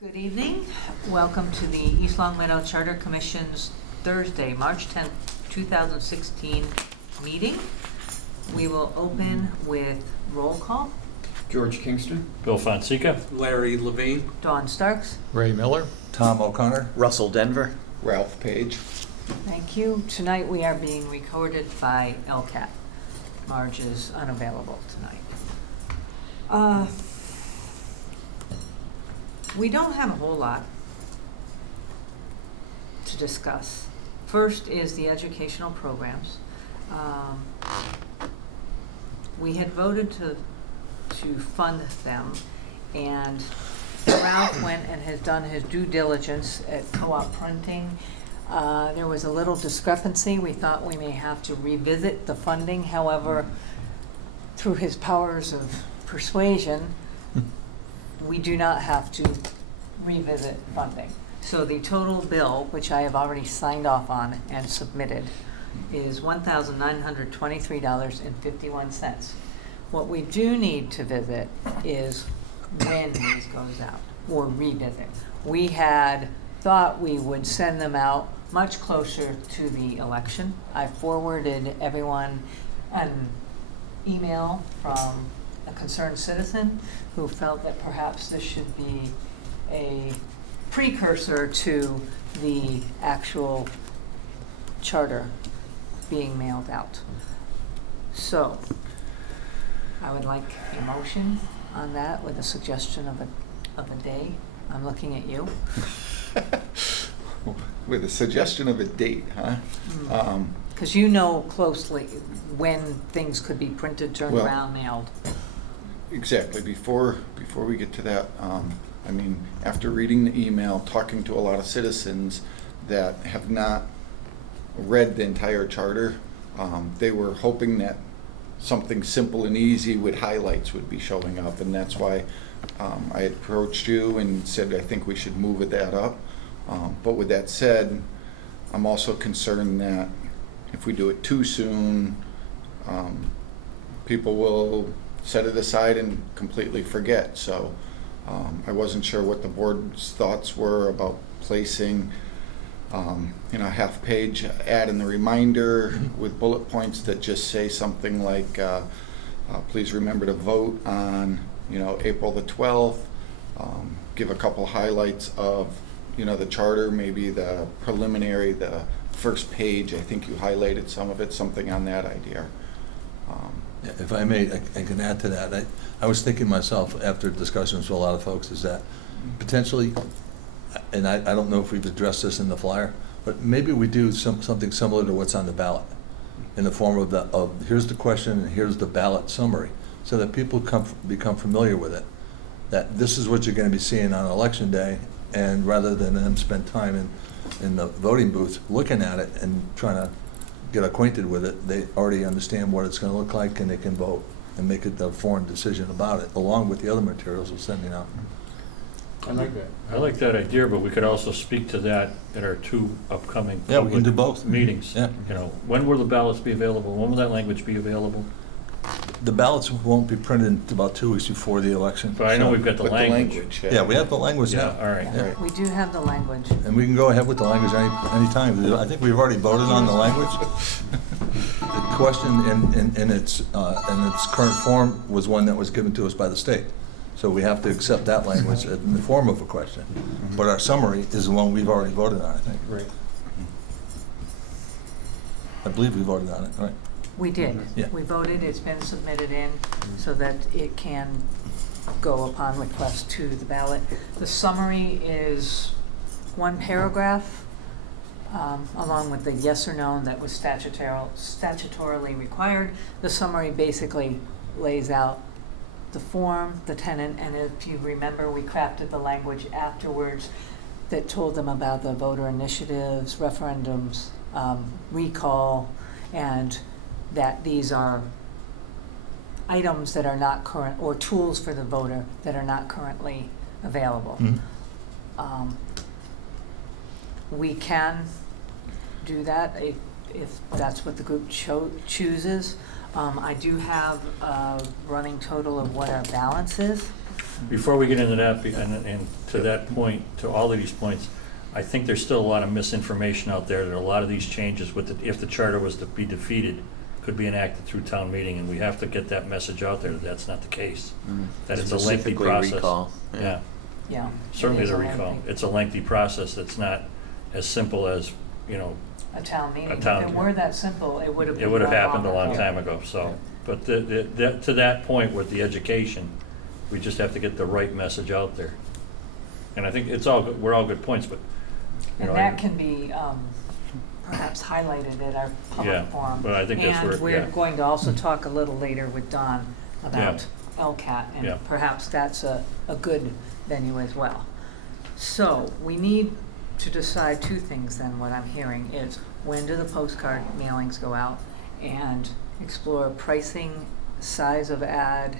Good evening. Welcome to the East Long Meadow Charter Commission's Thursday, March 10th, 2016 meeting. We will open with roll call. George Kingston. Bill Fonseca. Larry Levine. Dawn Starks. Ray Miller. Tom O'Connor. Russell Denver. Ralph Page. Thank you. Tonight we are being recorded by LCAT. Marge is unavailable tonight. We don't have a whole lot to discuss. First is the educational programs. We had voted to fund them, and Ralph went and has done his due diligence at Co-op Printing. There was a little discrepancy. We thought we may have to revisit the funding. However, through his powers of persuasion, we do not have to revisit funding. So the total bill, which I have already signed off on and submitted, is $1,923.51. What we do need to visit is when these goes out, or revisit. We had thought we would send them out much closer to the election. I forwarded everyone an email from a concerned citizen who felt that perhaps this should be a precursor to the actual charter being mailed out. So I would like a motion on that with a suggestion of a day. I'm looking at you. With a suggestion of a date, huh? Because you know closely when things could be printed, turned Well, around, mailed. Exactly. Before we get to that, I mean, after reading the email, talking to a lot of citizens that have not read the entire charter, they were hoping that something simple and easy with highlights would be showing up, and that's why I approached you and said I think we should move that up. But with that said, I'm also concerned that if we do it too soon, people will set it aside and completely forget. So I wasn't sure what the board's thoughts were about placing a half-page ad in the reminder with bullet points that just say something like, please remember to vote on April the 12th. Give a couple highlights of the charter, maybe the preliminary, the first page. I think you highlighted some of it, something on that idea. If I may, I can add to that. I was thinking myself after discussions with a lot of folks is that potentially, and I don't know if we've addressed this in the flyer, but maybe we do something similar to what's on the ballot in the form of here's the question and here's the ballot summary, so that people become familiar with it, that this is what you're going to be seeing on election day, and rather than them spend time in the voting booth looking at it and trying to get acquainted with it, they already understand what it's going to look like, and they can vote and make it a informed decision about it, along with the other materials we're sending out. I like that. I like that idea, but we could also speak to that at our two upcoming Yeah, we can do both meetings. Yeah. When will the ballots be available? When will that language be available? The ballots won't be printed until about 2 weeks before the election. But I know we've got the With language. Yeah, we have the language Yeah, now. all right. Yeah. We do have the language. And we can go ahead with the language any time. I think we've already voted on the language. The question in its current form was one that was given to us by the state. So we have to accept that language in the form of a question. But our summary is the one we've already voted on, I think. Right. I believe we voted on it, right? We did. Yeah. We voted, it's been submitted in so that it can go upon request to the ballot. The summary is one paragraph, along with the yes or no that was statutorily required. The summary basically lays out the form, the tenant, and if you remember, we crafted the language afterwards that told them about the voter initiatives, referendums, recall, and that these are items that are not current, or tools for the voter that are not currently available. Mhm. We can do that if that's what the group chooses. I do have a running total of what our balance is. before we get into that, and to that point, to all of these points, I think there's still a lot of misinformation out there, that a lot of these changes, if the charter was to be defeated, could be enacted through town meeting, and we have to get that message out there that that's not the case. That it's a lengthy Specifically process. recall, yeah. Yeah. Certainly it is the a recall. lengthy- It's a lengthy process. It's not as simple as, A town meeting. A town If it were that simple, it would have. it would have happened a long ago. time ago, so. But to that point with the education, we just have to get the right message out there. And I think we're all good points, but, And that can be perhaps highlighted at our Yeah, public forum. but I think that's where- And we're yeah. going to also talk a little later with Don about Yeah. LCAT, Yeah. and perhaps that's a good venue as well. So we need to decide two things then, what I'm hearing is, when do the postcard mailings go out? And explore pricing, size of ad,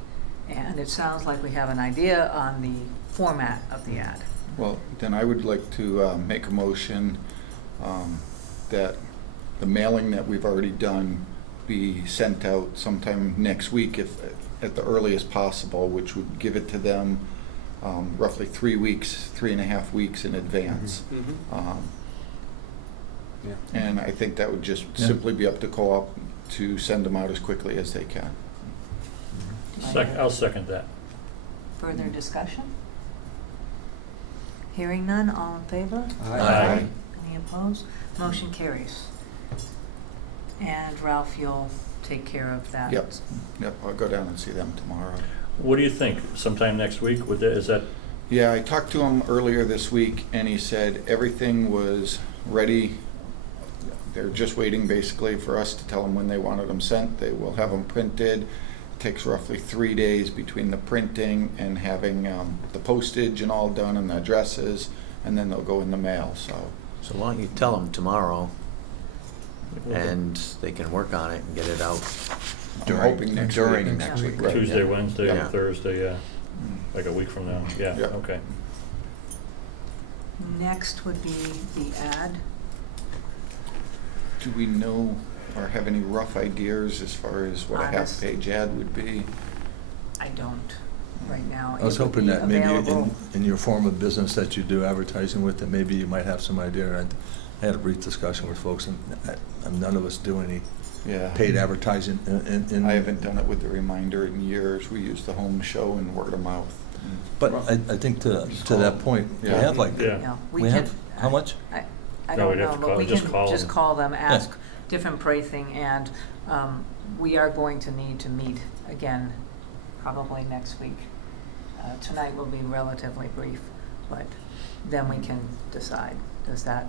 and it sounds like we have an idea on the format of the ad. Well, then I would like to make a motion that the mailing that we've already done be sent out sometime next week, if at the earliest possible, which would give it to them roughly 3.5 weeks in advance. Yeah. And I think that would just Yeah. simply be up to co-op to send them out as quickly as they can. I'll second that. Further discussion? Hearing none, all in favor? Aye. Any opposed? Motion carries. And Ralph, you'll take care of that? Yep, I'll go down and see them tomorrow. What do you think? Sometime next week? Is that, Yeah, I talked to him earlier this week, and he said everything was ready. They're just waiting basically for us to tell them when they wanted them sent. They will have them printed. It takes roughly 3 days between the printing and having the postage and all done and the addresses, and then they'll go in the mail, so. So why don't you tell them tomorrow, and they can work on it and get it out. I'm hoping next during week. next week, Right. Tuesday, Wednesday, Yeah. or Thursday, yeah, like a week from now, yeah, Yeah. okay. Next would be the ad. Do we know or have any rough ideas as far as what a Honest. half-page ad would be? I don't right now. I was It would hoping be that maybe available. in your form of business that you do advertising with, that maybe you might have some idea. I had a brief discussion with folks, and none of us do any Yeah. paid advertising in. I haven't done it with the reminder in years. We use the home show and word of mouth. But I think to that point, we Yeah. have like, Yeah. Yeah, we can. have, how much? I No, don't we'd have know, to but call- we just can call just them. call them, ask Yeah. different pricing, and we are going to need to meet again probably next week. Tonight will be relatively brief, but then we can decide. Does that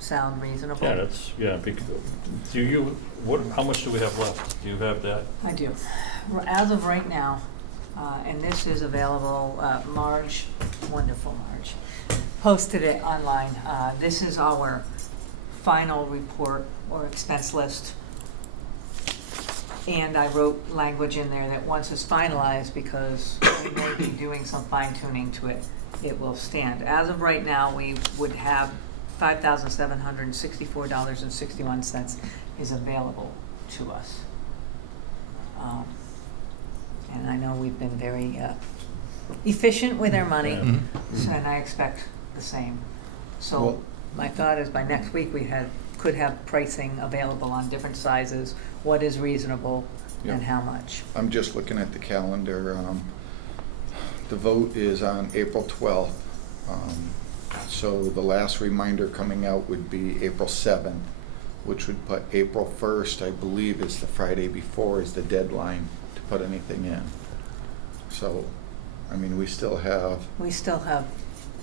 sound reasonable? Yeah, how much do we have left? Do you have that? I do. As of right now, and this is available, Marge, wonderful Marge, posted it online. This is our final report or expense list. And I wrote language in there that once it's finalized, because we may be doing some fine tuning to it, it will stand. As of right now, we would have $5,764.61 is available to us. And I know we've been very efficient with our money, Yeah. Mhm. so, and I expect the same. So Well- my thought is by next week, could have pricing available on different sizes, what is reasonable and Yeah. how much. I'm just looking at the calendar. The vote is on April 12th. So the last reminder coming out would be April 7th, which would put April 1st, I believe, is the Friday before, is the deadline to put anything in. So, I mean, we still have, We still have,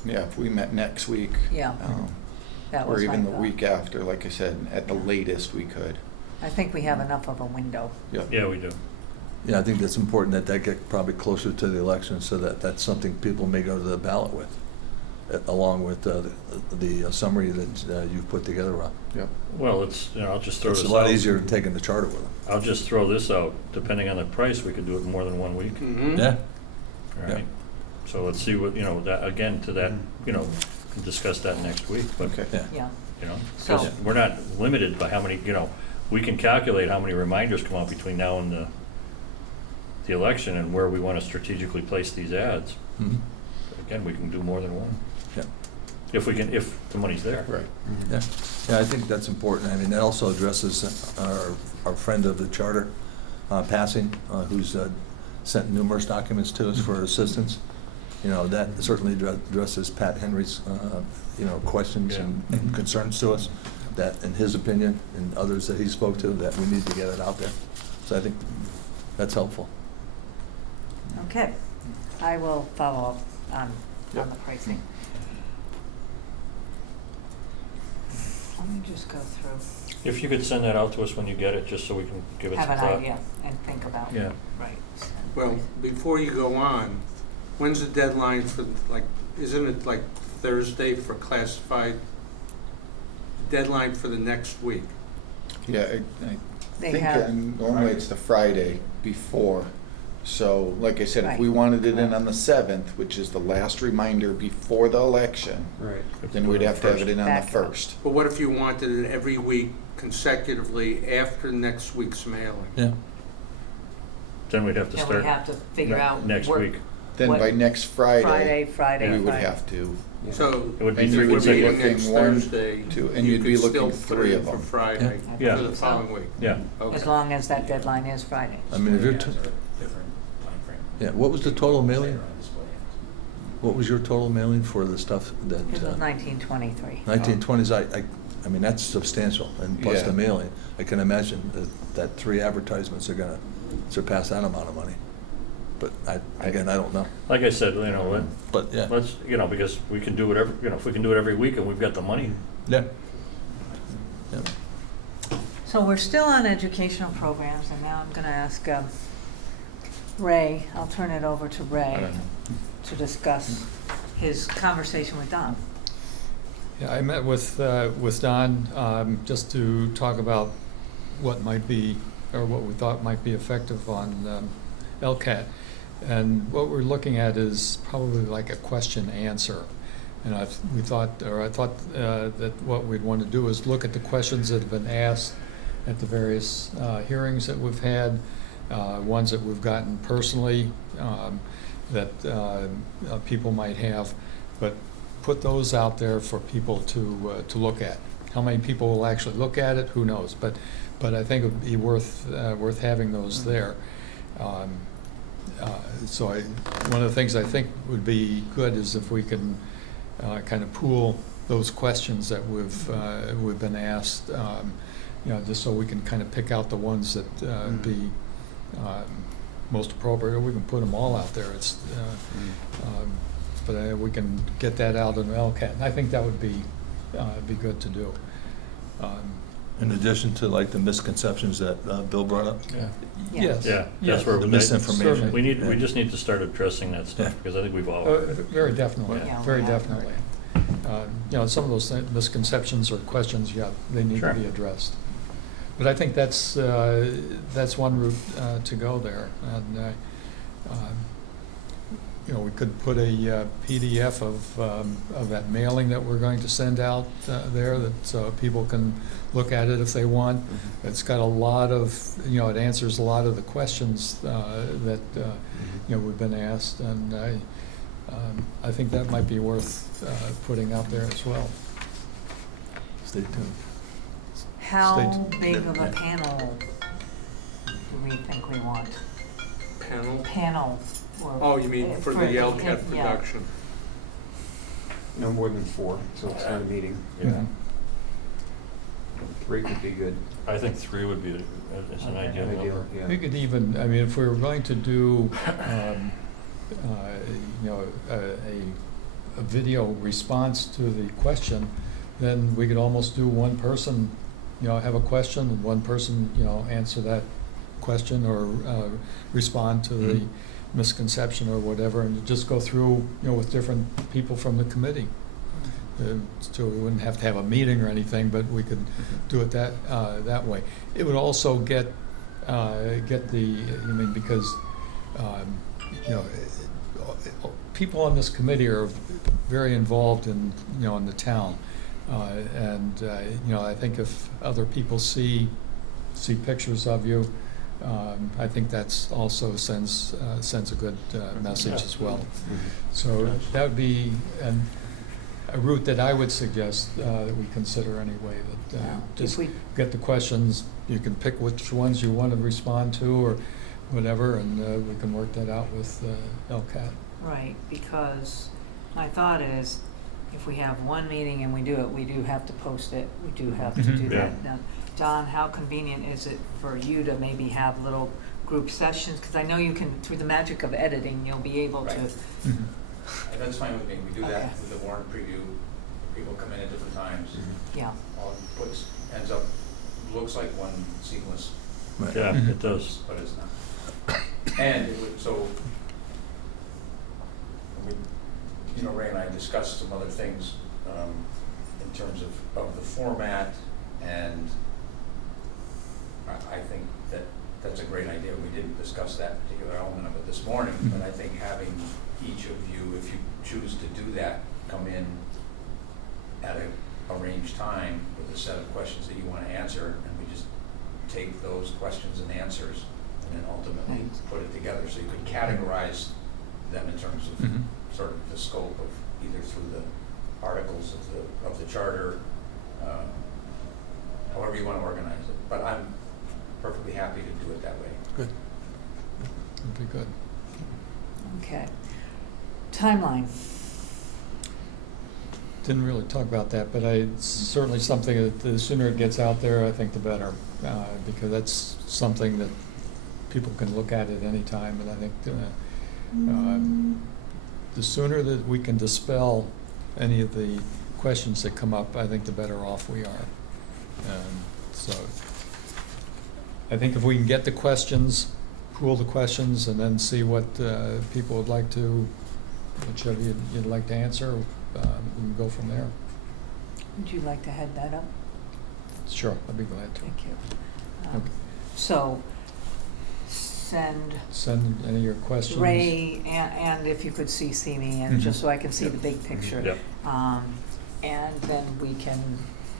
yeah, if we met next week. Yeah. that Or was my even the thought. week after, like I said, at the latest we could. I think we have enough of a window. Yeah, we do. Yeah, I think that's important that get probably closer to the election, so that that's something people may go to the ballot with, along with the summary that you've put together, Rob. Yep. Well, I'll just throw this It's out. a lot easier than taking the charter with them. I'll just throw this out, depending on the price, we could do it in more than 1 week, Yeah, all right? So let's see what, that, again, to that, we can discuss that next week, but, Okay. yeah. Yeah. because So- we're not limited by how many, we can calculate how many reminders come out between now and the election and where we want to strategically place these ads. Mhm. Again, we can do more than one, Yeah. if the money's there. Right. Yeah, yeah, I think that's important. I mean, that also addresses our friend of the charter passing, who's sent numerous documents to us for assistance. You know, that certainly addresses Pat Henry's, questions and concerns to us, that in his opinion, and others that he spoke to, that we need to get it out there. So I think that's helpful. Okay, I will follow up on Yep. the pricing. Let me just go through, If you could send that out to us when you get it, just so we can give it some have thought. an idea and think about, Yeah. right. Well, before you go on, when's the deadline for, like, isn't it like Thursday for classified? Deadline for the next week? Yeah, I They think have- normally it's the Friday before. So, like I said, if we Right. wanted it in on the 7th, which is the last reminder before the election, Right. then we'd have to have it in on the Back up. 1st. But what if you wanted it every week consecutively after next week's mailing? Yeah. Then we'd have to Then start we have to figure out. next work- week. Then What- by next Friday, Friday. we would have to, Yeah. So, It would be And if you three we're would be meeting consecutive. next looking one, Thursday, two, and you you'd be could looking still put three it of in for them. Friday, Yeah. for the following week? Yeah. Okay. As long as that deadline is Friday. I mean, if you're, yeah, what was the total mailing? What was your total mailing for the stuff that? It was 1923. 1920s, I mean, that's substantial, and plus Yeah. the mailing. I can imagine that 3 advertisements are gonna surpass that amount of money. But I don't know. Like I said, But, yeah. let's, because we can do whatever, if we can do it every week and we've got the money. Yeah. Yeah. So we're still on educational programs, and now I'm going to ask Ray, I'll turn it over to Ray to discuss his conversation with Don. Yeah, I met with Don just to talk about what might be, or what we thought might be effective on LCAT. And what we're looking at is probably like a question answer. And I thought that what we'd want to do is look at the questions that have been asked at the various hearings that we've had, ones that we've gotten personally that people might have, but put those out there for people to look at. How many people will actually look at it? Who knows? But I think it would be worth having those there. So one of the things I think would be good is if we can kind of pool those questions that we've been asked, just so we can kind of pick out the ones that be most appropriate, or we can put them all out there. But we can get that out in LCAT, and I think that would be good to do. In addition to like the misconceptions that Bill brought up? Yeah. Yes. Yeah, Yes. that's where The we misinformation. we just need to start addressing that stuff, Yeah. because I think we've all. Very definitely, Yeah, we very have. definitely. Some of those misconceptions or questions, they need Sure. to be addressed. But I think that's one route to go there. And, we could put a PDF of that mailing that we're going to send out there, that people can look at it if they want. It's got a lot of, it answers a lot of the questions that we've been asked, and I think that might be worth putting out there as well. Stay tuned. How Stay big tuned. of a Yeah. panel do we think we want? Panel? Panel. or- Oh, you mean for the LCAT yeah. production? No more than 4, so it's not a meeting. Yeah. 3 could be good. I think 3 would be, it's an ideal number. Ideal, yeah. We could even, if we were going to do, a video response to the question, then we could almost do one person, have a question, and one person, answer that question or respond to the misconception or whatever, and just go through, with different people from the committee. So we wouldn't have to have a meeting or anything, but we could do it that way. It would also get because people on this committee are very involved in the town, and I think if other people see pictures of you, I think that's also sends a good message as well. So that would be a route that I would suggest that we consider anyway, that just get the questions, you can pick which ones you want to respond to or whatever, and we can work that out with LCAT. Right, because my thought is, if we have one meeting and we do it, we do have to post it, we do have to do Yeah. that. Now, Don, how convenient is it for you to maybe have little group sessions? Because I know you can, through the magic of editing, you'll be able to. Right. That's fine with me. We do Okay. that with the warrant preview. People come in at different times. Yeah, All ends up, looks like one seamless, Right. Yeah, it does. but it's not. And it would, so, Ray and I discussed some other things in terms of the format, and I think that's a great idea. We didn't discuss that particular element of it this morning, but I think having each of you, if you choose to do that, come in at a arranged time with a set of questions that you want to answer, and we just take those questions and answers and then ultimately put it together. So you could categorize them in terms of sort of the scope of either through the articles of the charter, however you want to organize it. But I'm perfectly happy to do it that way. Good. Would be good. okay. Timeline. Didn't really talk about that, but it's certainly something that the sooner it gets out there, I think the better, because that's something that people can look at any time, and I think the sooner that we can dispel any of the questions that come up, I think the better off we are. So I think if we can get the questions, pool the questions, and then see what people would like to, whichever you'd like to answer, we can go from there. Would you like to head that up? Sure, I'd be glad to. Thank you. Okay. So, send Send any of your questions. Ray, and if you could CC me, and just so I can see the big picture. Yep. And then we can,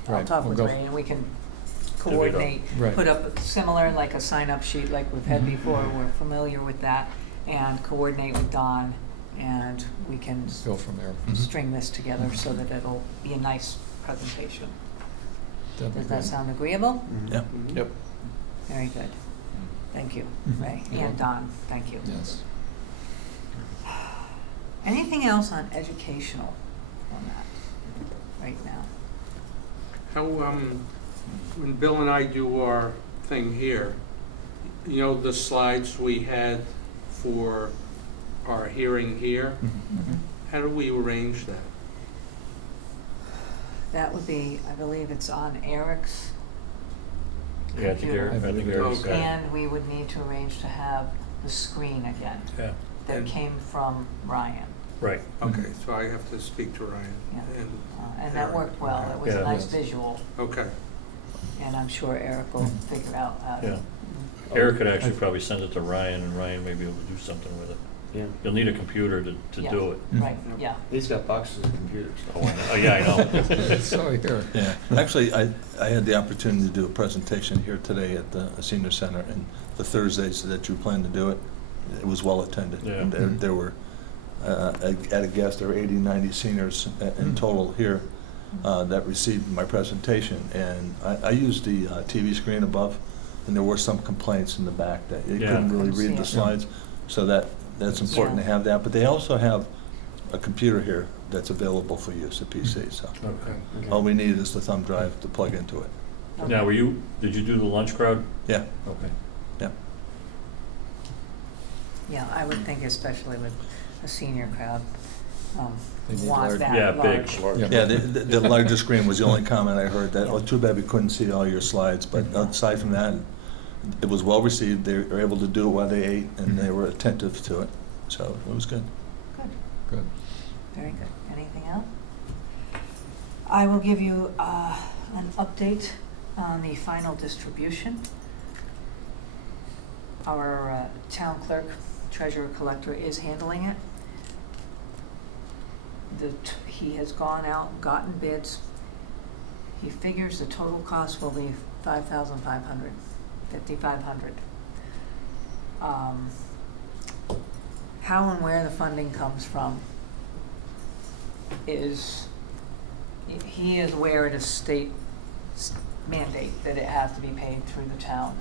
I'll Right, talk we'll with go- Ray, and we can we go. coordinate, Right. put up similar, like a sign-up sheet like we've had Mhm. before, we're familiar with that, and coordinate with Don, and we can Go from there. string this together so that it'll be a nice presentation. That'd be Does that great. sound agreeable? Yeah. Yep. Very good. Thank you, Mhm. Ray, You're and Don, thank you. Yes. Anything else on educational on that right now? How, when Bill and I do our thing here, you know, the slides we had for our hearing here, Mhm. how do we arrange that? That would be, I believe it's on Eric's, Yeah, I think Computer. Eric's got it. and we would need to arrange to have the screen again Yeah, that And- came from Ryan. right. Okay, so I have to speak to Ryan. Yeah. And And that worked well, it was a Yeah. nice Yes. visual, okay, and I'm sure Eric will figure out how to. Yeah. Eric could actually probably send it to Ryan, and Ryan may be able to do something with it. Yeah. You'll need a computer to Yeah. do it. Right, yeah. He's got boxes of computers. Oh, yeah, I know. So here. Yeah, actually, I had the opportunity to do a presentation here today at the senior center, and the Thursdays that you plan to do it, it was well attended. Yeah. And there were, at a guess, there were 80, 90 seniors in total here that received my presentation, and I used the TV screen above, and there were some complaints in the back that you Yeah. couldn't really Couldn't see read the it. slides, so that's important to Yeah. have that, but they also have a computer here that's available for use, a PC, so. Okay. All we need is the thumb drive to plug into it. Now, did you do the lunch crowd? Yeah, Okay. yeah. Yeah, I would think especially with a senior crowd, They need want large- that Yeah, big. large. Yeah, the larger screen was the only comment I heard, that, oh, too bad we couldn't see all your slides, but aside from that, it was well received, they were able to do it while they ate, and they were attentive to it, so it was good. Good, Good. very good. Anything else? I will give you an update on the final distribution. Our town clerk, treasurer collector is handling it. He has gone out, gotten bids. He figures the total cost will be $5,500. How and where the funding comes from is, he is aware it is state mandate that it has to be paid through the town.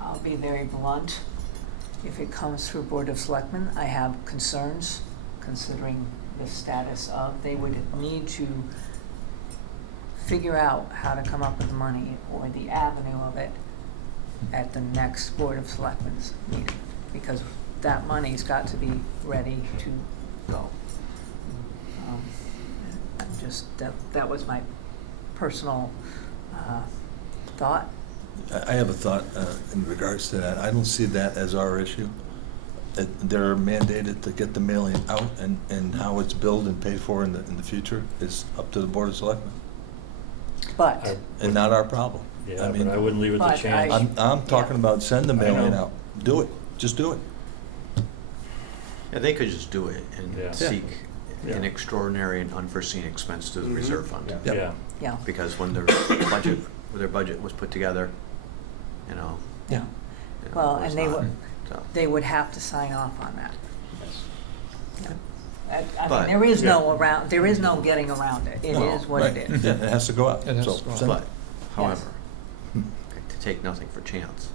I'll be very blunt. If it comes through Board of Selectmen, I have concerns considering the status of, they would need to figure out how to come up with the money or the avenue of it at the next Board of Selectmen's meeting, because that money's got to be ready to go. That was my personal thought. I have a thought in regards to that. I don't see that as our issue. They're mandated to get the mailing out, and how it's billed and paid for in the future is up to the Board of Selectmen, But, and not our problem. Yeah, I mean, but I wouldn't leave it to But chance. I'm talking about send the I mailing know. out. Do it. Just do it. Yeah, they could just do it Yeah. and seek an Yeah. extraordinary and unforeseen expense to the Mhm. reserve fund. Yeah. Yep. Yeah, yeah, Because when their budget was put together, you know. Yeah. you know, well, it was and they not, would, so. they would have to sign off on that. I mean, But- there is no around, there is no getting around it. It Well, is what it right. is. Yeah, it has to go out. It has So to go out. send it. But, however, to take nothing for chance,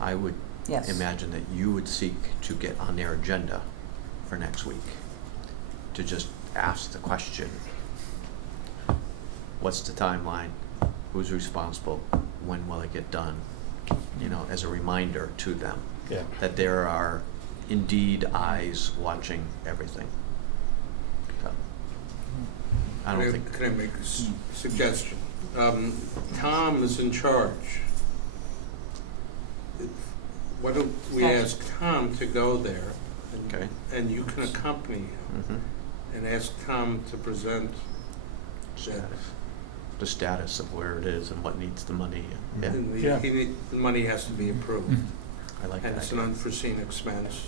I would Yes. imagine that you would seek to get on their agenda for next week, to just ask the question, what's the timeline? Who's responsible? When will it get done? You know, as a reminder to them yeah. that there are indeed eyes watching everything. So, I don't think. Can I make a suggestion? Tom is in charge. Why don't we ask Tom to go there? and- Okay. And you can accompany him Mhm. and ask Tom to present that. Status. The status of where it is and what needs the money. Yeah, And Yeah. the money has to be approved. Mm-hmm. I like And that it's an idea. unforeseen expense,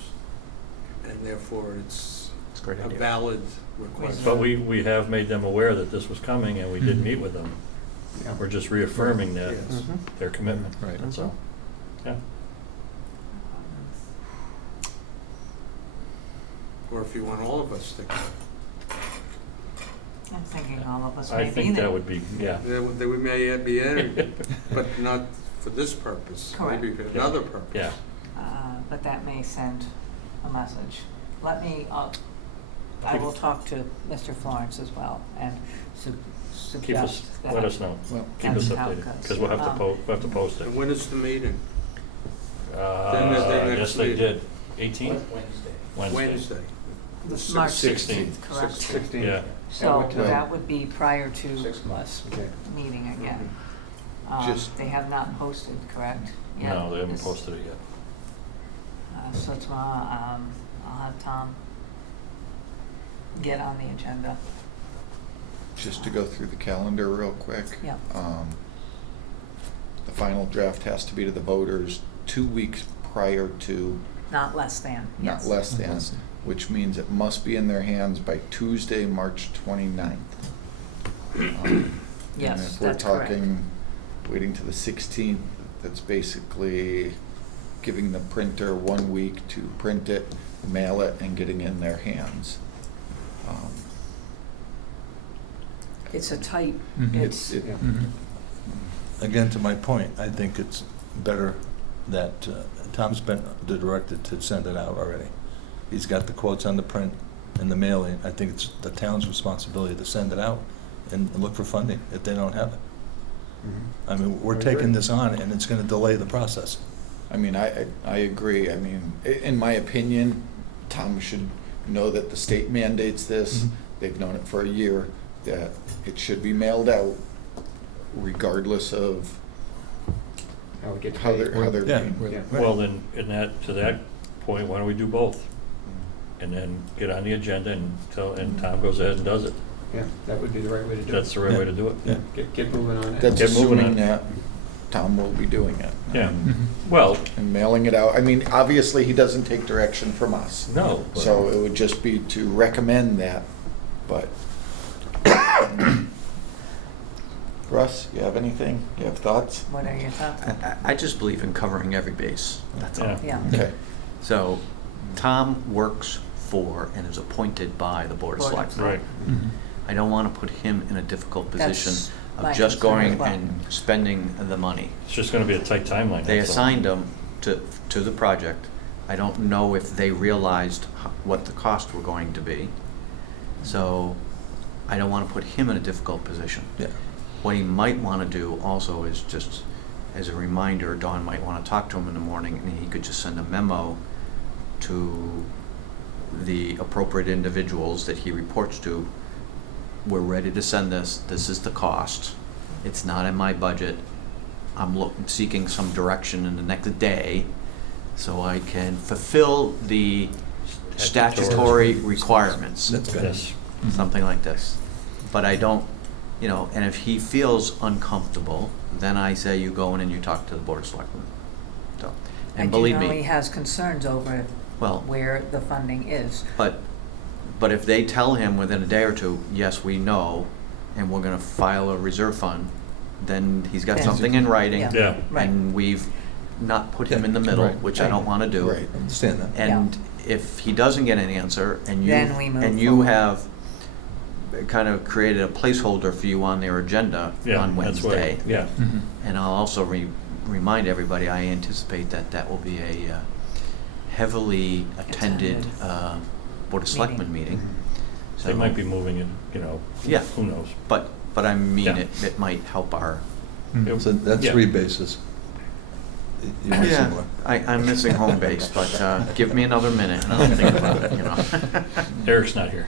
and therefore it's It's a great a idea. valid request. But we have made them aware that this was coming, and we did meet with them. Yeah. We're just reaffirming that, Yes. their commitment, Right. that's all. Yeah, Or if you want all of us to go. I'm thinking all of us I may be think that there. would be, yeah. Then we may be in, but not for this purpose, maybe for Correct. another purpose. Yeah. But that may send a message. Let me, I will talk to Mr. Florence as well and Keep us, suggest that. let us know, Well, keep us That's how it updated, goes. because we'll have to post it. And when is the meeting? Then the yes, next they meeting. did, 18th? Wednesday. Wednesday. The March 16th. 16th, correct. 16. Yeah. So what time? that would be prior to 6 months. us Okay. meeting again. Just- They have not posted, correct? yet? No, they haven't This- posted it yet. So tomorrow, I'll have Tom get on the agenda. Just to go through the calendar real quick. Yeah. The final draft has to be to the voters 2 weeks prior to, Not less than, yes. not less than, Less than. which means it must be in their hands by Tuesday, March 29th. And Yes, if we're that's correct. talking, waiting to the 16th, that's basically giving the printer 1 week to print it, mail it, and getting it in their hands. It's a tight, Mhm. it's, It- Yeah. Mhm. Again, to my point, I think it's better that Tom's been directed to send it out already. He's got the quotes on the print and the mailing. I think it's the town's responsibility to send it out and look for funding if they don't have it. Mhm. I mean, we're I agree. taking this on, and it's gonna delay the process. I mean, I agree. I mean, in my opinion, Tom should know that the state mandates this. Mhm. They've known it for a year, that it should be mailed out regardless of How it gets how paid. they're Yeah. being. Right. Yeah. Well, then, to that point, why don't we do both? And then get on the agenda and Tom goes ahead and does it. Yeah, that would be the right way to do it. That's the right way to do it. Yeah. Get moving on it. That's Get moving on assuming it. that Tom will be doing it. Yeah. And- Well, And mailing it out. I mean, obviously, he doesn't take direction from us. no. but- So it would just be to recommend that, but Russ, you have anything? You have thoughts? What are your thoughts? I just believe in covering every base, that's all. Yeah. Yeah. Okay. So, Tom works for and is appointed by the Board of Board of Selectmen. Right. Mhm. I don't want to put him in a difficult position That's my of just concern as going well. and spending the money. It's just gonna be a tight timeline. They that's all. assigned him to the project. I don't know if they realized what the costs were going to be. So I don't want to put him in a difficult position. Yeah. What he might want to do also is just, as a reminder, Dawn might want to talk to him in the morning, and he could just send a memo to the appropriate individuals that he reports to. We're ready to send this. This is the cost. It's not in my budget. I'm seeking some direction in the next day so I can fulfill the statutory requirements. That's good. Yes. Something like this. But I don't, and if he feels uncomfortable, then I say you go in and you talk to the Board of Selectmen. So, and believe I do know he me, has concerns over well, where the funding is. but if they tell him within a day or two, yes, we know, and we're gonna file a reserve fund, then he's got Then- something in writing. Yeah. Yeah. Right. And we've not put him Yeah, in the middle, right. which I don't wanna do. Right. I understand that. And if he doesn't get any answer, and Then we move you forward. have kind of created a placeholder for you on their agenda Yeah, on that's what- Wednesday. Yeah. Mhm. And I'll also remind everybody, I anticipate that will be a heavily attended Board of Selectmen meeting. They might be moving it, Yeah. who knows? But I mean, Yeah. it might help our. Mhm. So that's Yeah. 3 bases. You're missing one. I'm missing home base, but give me another minute and I'll think about it, Eric's not here.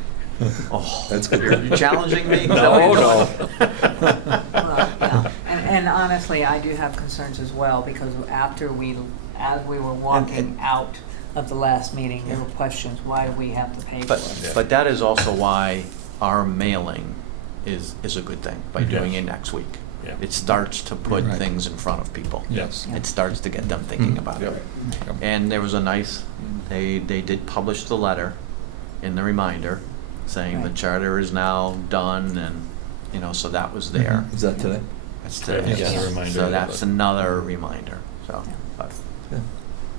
Oh, That's good. you're challenging me? Is that No, what you're no. doing? Well, yeah, and honestly, I do have concerns as well, because as we were walking out of the last meeting, there were questions, why do we have to pay for it? But that is also why our mailing is a good thing, by doing Yes. it next week. Yeah. It starts to put Right. things in front of people. Yes. Yeah. It starts to get them thinking Mhm. about it. Yep. And there was they did publish the letter in the reminder, saying the Right. charter is now done, and, so that was there. Is that today? That's Yeah, today. just a reminder So of that's it. another reminder, so, Yeah.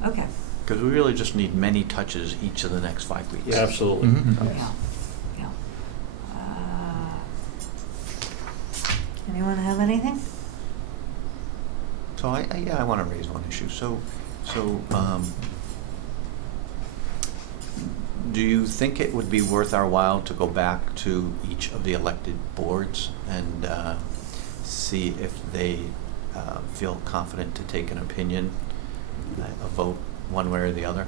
Okay, because we really just need many touches each of the next 5 weeks. Absolutely. Mhm. yeah, yeah. Anyone have anything? So I want to raise one issue. So, do you think it would be worth our while to go back to each of the elected boards and see if they feel confident to take an opinion, a vote one way or the other?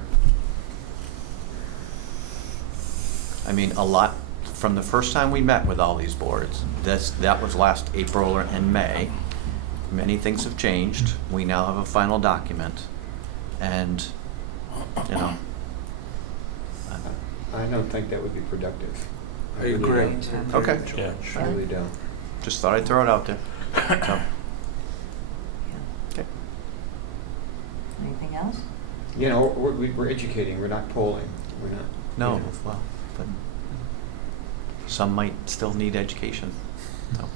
I mean, a lot, from the first time we met with all these boards, that was last April and May. Many things have changed. We now have a final document, and, I don't think that would be productive. I really agree. don't. Okay. Yeah. I really don't. Just thought I'd throw it out there. So, okay. Anything else? We're educating, we're not polling, we're not. No, well, but some might still need education, so.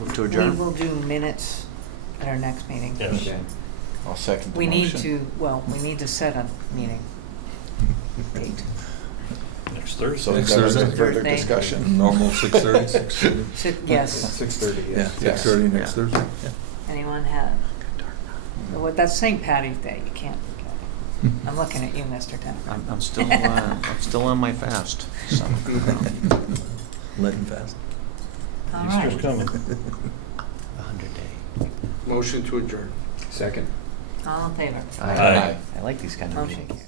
Move to We adjourn. will do minutes at our next meeting. Yes. Okay. I'll second the We motion. need to set a meeting date. Next Thursday. So Next is that Thursday? under further Thursday. discussion? Normal 6:30? Yes, 6:30, Yeah, yes. 6:30 next Yeah. Thursday. Yeah. anyone have? Well, that's St. Patty's Day, you can't forget it. I'm looking at you, Mr. Tenner. I'm still on my fast, so. Lenten fast. All Easter's right, coming. 100-day. Motion to adjourn. Second. all in favor? Aye. I like these kind of Motion meetings. carries.